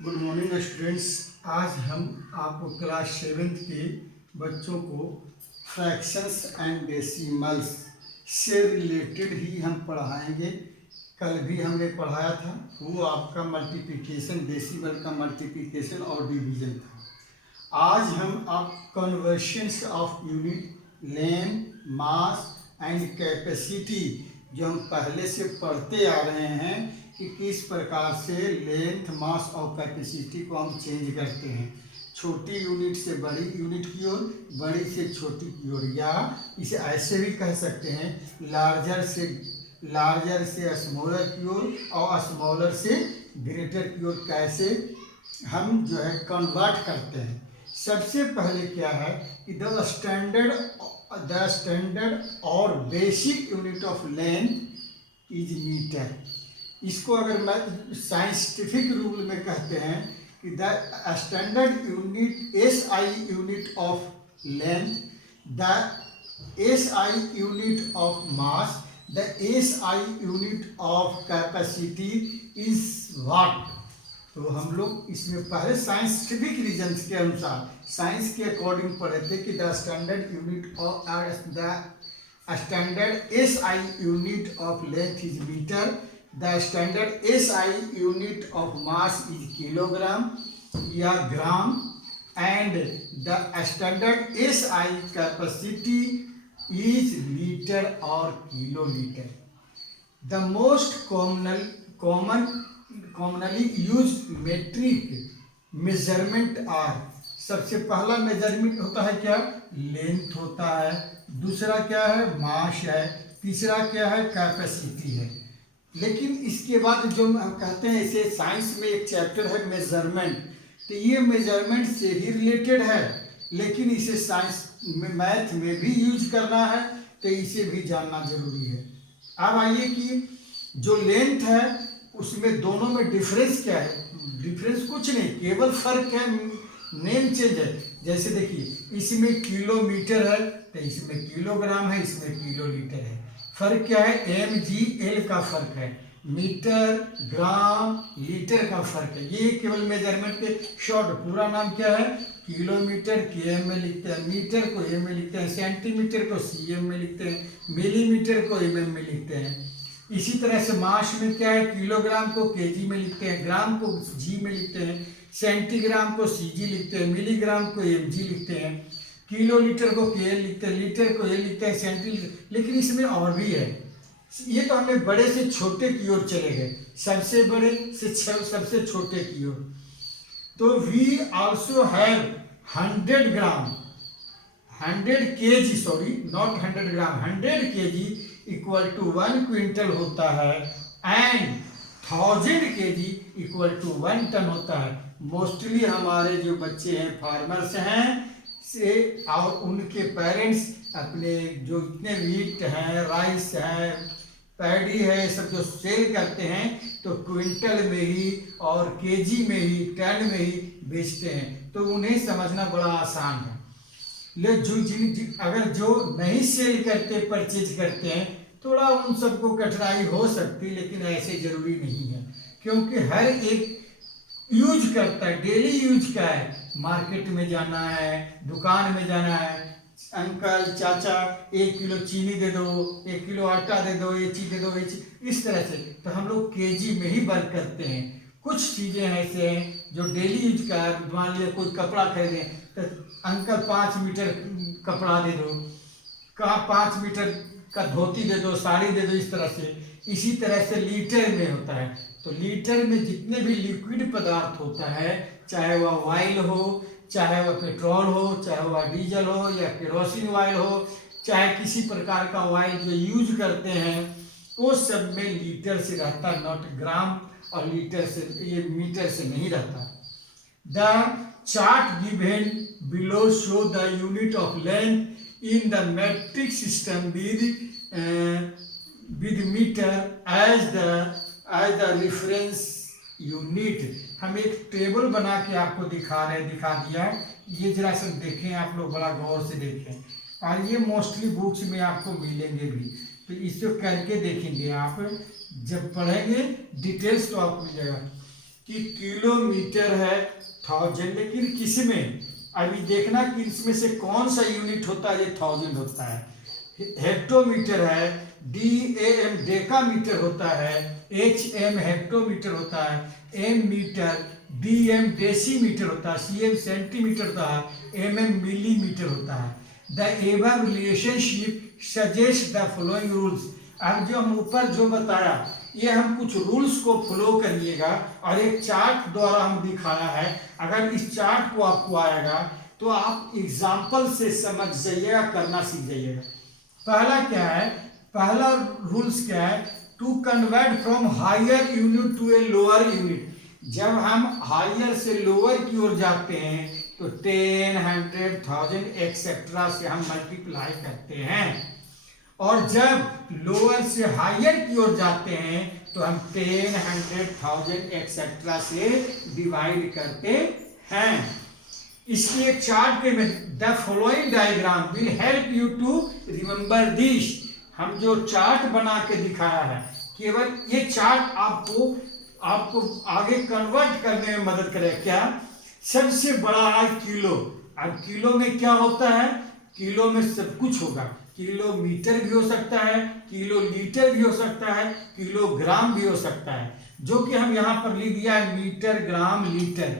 Good morning students. आज हम आपको क्लास 7th के बच्चों को फ्रैक्शंस एंड डेसिमल्स से रिलेटेड ही हम पढ़ाएंगे। कल भी हमने पढ़ाया था, वो आपका मल्टीप्लिकेशन, डेसिमल का मल्टीप्लिकेशन और डिवीजन था। आज हम आप conversions of unit, length, mass and capacity जो हम पहले से पढ़ते आ रहे हैं कि किस प्रकार से लेंथ, मास और कैपेसिटी को हम चेंज करते हैं, छोटी यूनिट से बड़ी यूनिट की ओर, बड़ी से छोटी की ओर, या इसे ऐसे भी कह सकते हैं लार्जर से स्मॉलर की ओर और स्मॉलर से ग्रेटर की ओर कैसे हम जो है कन्वर्ट करते हैं। सबसे पहले क्या है कि द स्टैंडर्ड और basic unit of length is meter. इसको अगर मैं साइंटिफिक रूल में कहते हैं कि the standard unit SI unit of length, the SI unit of mass, the SI unit of capacity is what. तो हम लोग इसमें पहले साइंटिफिक रीजन्स के अनुसार, साइंस के अकॉर्डिंग पढ़े थे कि the standard unit of the standard SI unit of length is meter, the standard SI unit of mass is kilogram या ग्राम, and the standard SI capacity is liter or kiloliter. The most commonly used metric measurement are, सबसे पहला measurement होता है क्या, length होता है, दूसरा क्या है, मास है, तीसरा क्या है, कैपेसिटी है। लेकिन इसके बाद जो हम कहते हैं, इसे साइंस में एक चैप्टर है मेजरमेंट, तो ये मेजरमेंट से ही रिलेटेड है, लेकिन इसे साइंस में, मैथ में भी यूज करना है, तो इसे भी जानना जरूरी है। अब आइए कि जो लेंथ है उसमें दोनों में डिफरेंस क्या है। डिफरेंस कुछ नहीं, केवल फर्क है, नेम चेंज है। जैसे देखिए, इसमें किलोमीटर है तो इसमें किलोग्राम है, इसमें किलोलीटर है। फर्क क्या है, MGL का फर्क है, मीटर, ग्राम, लीटर का फर्क है। ये केवल मेजरमेंट के शॉर्ट, पूरा नाम क्या है, किलोमीटर KM में लिखते हैं, मीटर को M में लिखते हैं, सेंटीमीटर को CM में लिखते हैं, मिलीमीटर को MM में लिखते हैं। इसी तरह से मास में क्या है, किलोग्राम को KG में लिखते हैं, ग्राम को G में लिखते हैं, सेंटीग्राम को CG लिखते हैं, मिलीग्राम को MG लिखते हैं, किलोलीटर को KL लिखते हैं, लीटर को L लिखते हैं, सेंटीलीटर। लेकिन इसमें और भी है। ये तो हमने बड़े से छोटे की ओर चले गए, सबसे बड़े से सबसे छोटे की ओर। तो we also have 100 gram, 100 kg, sorry not 100 gram, 100 kg equal to 1 quintal होता है, and 1000 kg equal to 1 ton होता है। मोस्टली हमारे जो बच्चे हैं फार्मर्स हैं से, और उनके पेरेंट्स अपने जो इतने वीट हैं, राइस है, पैडी है, सब जो सेल करते हैं तो क्विंटल में ही और केजी में ही, टन में ही बेचते हैं, तो उन्हें समझना बड़ा आसान है। लेकिन अगर जो नहीं सेल करते, परचेज करते हैं, थोड़ा उन सबको कठिनाई हो सकती, लेकिन ऐसे जरूरी नहीं है, क्योंकि हर एक यूज करता है, डेली यूज का है। मार्केट में जाना है, दुकान में जाना है, अंकल चाचा 1 किलो चीनी दे दो, 1 किलो आटा दे दो, ये चीज़ दे दो, ये चीज़, इस तरह से। तो हम लोग केजी में ही वर्क करते हैं। कुछ चीज़ें ऐसे हैं जो डेली यूज का है। मान लिया कोई कपड़ा खरीदें तो अंकल 5 मीटर कपड़ा दे दो, 5 मीटर का धोती दे दो, साड़ी दे दो, इस तरह से। इसी तरह से लीटर में होता है, तो लीटर में जितने भी लिक्विड पदार्थ होता है, चाहे वह ऑयल हो, चाहे वह पेट्रोल हो, चाहे वह डीजल हो या केरोसिन ऑयल हो, चाहे किसी प्रकार का ऑयल जो यूज करते हैं, वो सब में लीटर से रहता है, नॉट ग्राम और लीटर से, ये मीटर से नहीं रहता। The chart given below show the unit of length in the metric system with meter as the reference unit. हम एक टेबल बना के आपको दिखा दिया। ये जरा सा देखें आप लोग, बड़ा गौर से देखें, और ये मोस्टली बुक्स में आपको मिलेंगे भी, तो इसको करके देखेंगे आप, जब पढ़ेंगे डिटेल्स तो आपको मिलेगा। कि किलोमीटर है 1000, लेकिन किसमें अभी देखना कि इसमें से कौन सा यूनिट होता है, ये 1000 होता है। हेक्टोमीटर है, DAM डेकामीटर होता है, HM हेक्टोमीटर होता है, M मीटर, DM डेसीमीटर होता है, CM सेंटीमीटर होता है, MM मिलीमीटर होता है। The above relationship suggest the following rules. अब जो हम ऊपर जो बताया ये हम कुछ रूल्स को फॉलो करिएगा और एक चार्ट द्वारा हम दिखाया है। अगर इस चार्ट को आपको आएगा तो आप एग्जाम्पल से समझ जाइएगा, करना सीख जाइएगा। पहला क्या है, पहला रूल्स क्या है, to convert from higher unit to a lower unit. जब हम हायर से लोअर की ओर जाते हैं तो 10, 100, 1000 एक्सेट्रा से हम मल्टीप्लाई करते हैं, और जब लोअर से हायर की ओर जाते हैं तो हम 10, 100, 1000 एक्सेट्रा से डिवाइड करते हैं। इसकी एक चार्ट पे the following diagram will help you to remember this. हम जो चार्ट बना के दिखाया है, केवल ये चार्ट आपको आगे कन्वर्ट करने में मदद करेगा। क्या, सबसे बड़ा है किलो। अब किलो में क्या होता है, किलो में सब कुछ होगा, किलोमीटर भी हो सकता है, किलो लीटर भी हो सकता है, किलोग्राम भी हो सकता है, जो कि हम यहाँ पर लिख दिया है मीटर, ग्राम, लीटर,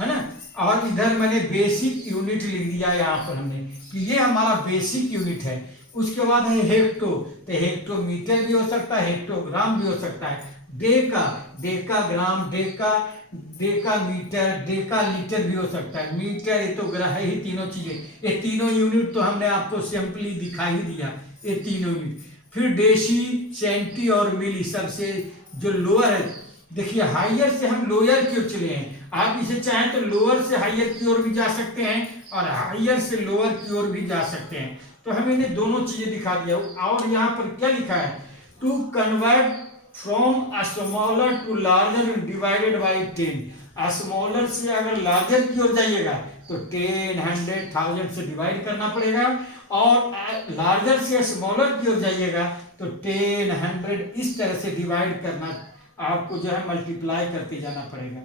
है ना। और इधर मैंने बेसिक यूनिट लिख दिया यहाँ पर हमने कि ये हमारा बेसिक यूनिट है। उसके बाद है हेक्टो, तो हेक्टोमीटर भी हो सकता है, हेक्टोग्राम भी हो सकता है। Deca, decagram, deca meter, deca liter भी हो सकता है। मीटर, ये तो ग्राम है ही, तीनों चीजें, ये तीनों यूनिट तो हमने आपको सिंपली दिखा ही दिया, ये तीनों यूनिट। फिर डेसी, सेंटी और मिली, सबसे जो लोअर है। देखिए हाइयर से हम लोअर की ओर चले हैं, आप इसे चाहें तो लोअर से हाइयर की ओर भी जा सकते हैं और हाइयर से लोअर की ओर भी जा सकते हैं। तो हमें इन्हें दोनों चीजें दिखा दिया। और यहाँ पर क्या लिखा है, to convert from smaller to larger divided by 10। Smaller से अगर लार्जर की ओर जाइएगा तो 10, 100, 1000 से डिवाइड करना पड़ेगा, और लार्जर से स्मॉलर की ओर जाइएगा तो 10, 100 इस तरह से डिवाइड करना, आपको जो है मल्टीप्लाई करते जाना पड़ेगा।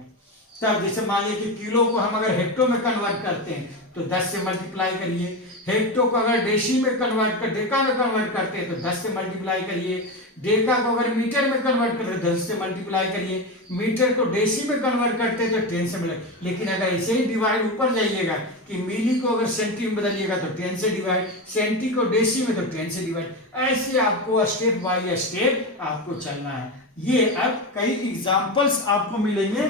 तब जैसे मान लीजिए कि किलो को हम अगर हेक्टो में कन्वर्ट करते हैं तो 10 से मल्टीप्लाई करिए, हेक्टो को अगर डेसी में कन्वर्ट कर डेका में कन्वर्ट करते हैं तो 10 से मल्टीप्लाई करिए, डेका को अगर मीटर में कन्वर्ट करते हैं 10 से मल्टीप्लाई करिए, मीटर को डेसी में कन्वर्ट करते हैं तो 10 से मल्टीप्लाई। लेकिन अगर ऐसे ही डिवाइड ऊपर जाइएगा कि मिली को अगर सेंटी में बदलिएगा तो 10 से डिवाइड, सेंटी को डेसी में तो 10 से डिवाइड, ऐसे आपको स्टेप बाय स्टेप आपको चलना है। ये अब कई एग्जाम्पल्स आपको मिलेंगे,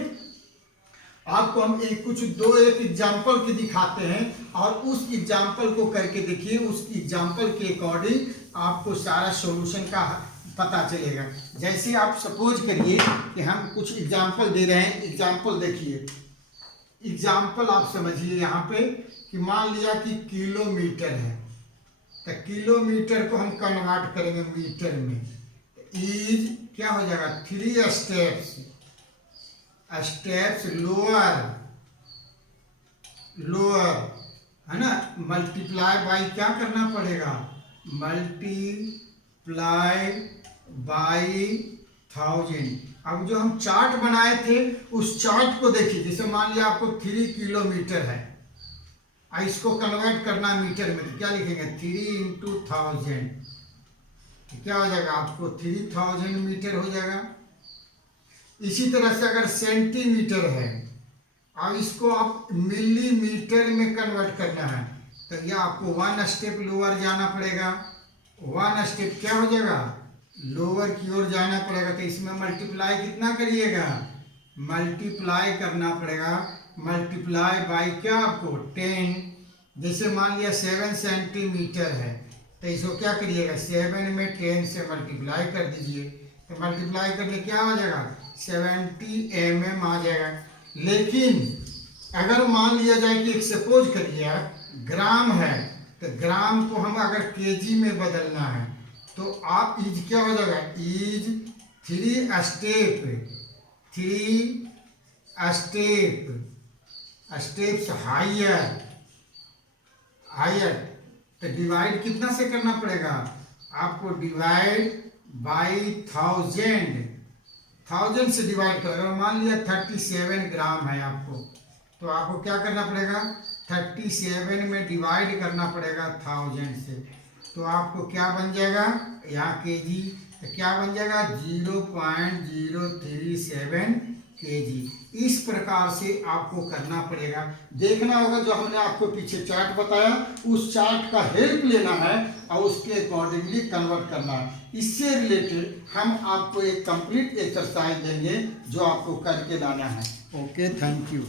आपको हम एक एग्जाम्पल के दिखाते हैं और उस एग्जाम्पल को करके देखिए, उस एग्जाम्पल के अकॉर्डिंग आपको सारा सॉल्यूशन का पता चलेगा। जैसे आप सपोज करिए कि हम कुछ एग्जाम्पल दे रहे हैं, एग्जाम्पल देखिए, एग्जाम्पल आप समझिए यहाँ पे कि मान लिया कि किलोमीटर है, तो किलोमीटर को हम कन्वर्ट करेंगे मीटर में, इज क्या हो जाएगा 3 स्टेप्स लोअर है ना, मल्टीप्लाई बाई क्या करना पड़ेगा, मल्टीप्लाई बाई 1000। अब जो हम चार्ट बनाए थे उस चार्ट को देखिए, जैसे मान लिया आपको 3 किलोमीटर है, इसको कन्वर्ट करना मीटर में, तो क्या लिखेंगे 3 × 1000, क्या हो जाएगा आपको 3000 मीटर हो जाएगा। इसी तरह से अगर सेंटीमीटर है और इसको आप मिलीमीटर में कन्वर्ट करना है तो ये आपको 1 स्टेप लोअर जाना पड़ेगा, 1 स्टेप क्या हो जाएगा लोअर की ओर जाना पड़ेगा। तो इसमें मल्टीप्लाई कितना करिएगा, मल्टीप्लाई करना पड़ेगा, मल्टीप्लाई बाई क्या आपको 10। जैसे मान लिया 7 सेंटीमीटर है तो इसको क्या करिएगा 7 में 10 से मल्टीप्लाई कर दीजिए, तो मल्टीप्लाई करके क्या हो जाएगा 70 mm आ जाएगा। लेकिन अगर मान लिया जाए कि एक सपोज करिए आप ग्राम है, तो ग्राम को हम अगर केजी में बदलना है तो आप इज क्या हो जाएगा, इज 3 स्टेप्स हायर, तो डिवाइड कितना से करना पड़ेगा आपको, डिवाइड बाई 1000 1000 से डिवाइड कर, अगर मान लिया 37 ग्राम है आपको, तो आपको क्या करना पड़ेगा, 37 में डिवाइड करना पड़ेगा 1000 से, तो आपको क्या बन जाएगा यहाँ केजी, तो क्या बन जाएगा 0.037 केजी। इस प्रकार से आपको करना पड़ेगा, देखना होगा जो हमने आपको पीछे चार्ट बताया, उस चार्ट का हेल्प लेना है और उसके अकॉर्डिंगली कन्वर्ट करना है। इससे रिलेटेड हम आपको एक कंप्लीट एक्सरसाइज देंगे जो आपको करके लाना है। Okay, thank you.